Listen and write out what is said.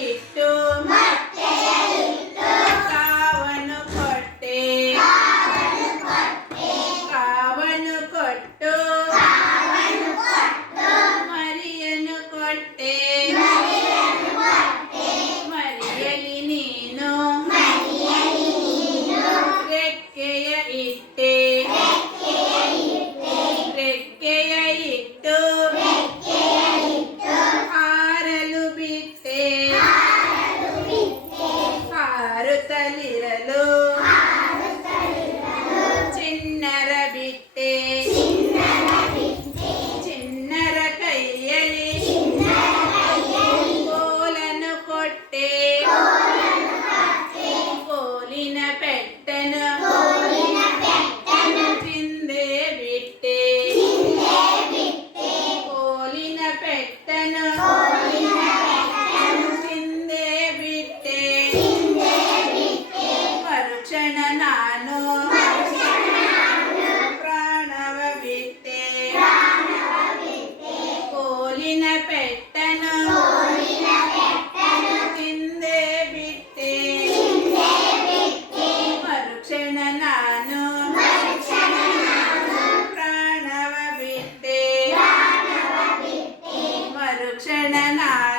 ಇಟ್ಟು ಕಾವನ್ನು ಕೊಟ್ಟೆ ಕಾವನ್ನು ಕೊಟ್ಟು ಮರಿಯನ್ನು ಕೊಟ್ಟೆ ಮರಿಯಲಿ ನೀನು ರೆಕ್ಕೆಯ ಇಟ್ಟೆ ರೆಕ್ಕೆಯ ಇಟ್ಟು ಹಾರಲು ಬಿಟ್ಟೆ ಹಾರುತ್ತಲಿರಲು ಚಿಣ್ಣರ ಬಿಟ್ಟೆ ಚಿಣ್ಣರ ಕೈಯಲ್ಲಿ ಕೋಲನ್ನು ಕೊಟ್ಟೆ ಕೋಲಿನ ಪೆಟ್ಟನು ತಿಂದೇ ಬಿಟ್ಟೆ ಕೋಲಿನ ಪೆಟ್ಟನು ತಿಂದೇ ಬಿಟ್ಟೆ ಮರುಕ್ಷಣ ನಾನು ಪ್ರಾಣವ ಬಿಟ್ಟೆ ಕೋಲಿನ ಪೆಟ್ಟನು ತಿಂದೇ ಬಿಟ್ಟೆ ಮರುಕ್ಷಣ ನಾನು ಪ್ರಾಣವ ಬಿಟ್ಟೆ ಮರುಕ್ಷಣ ನಾನು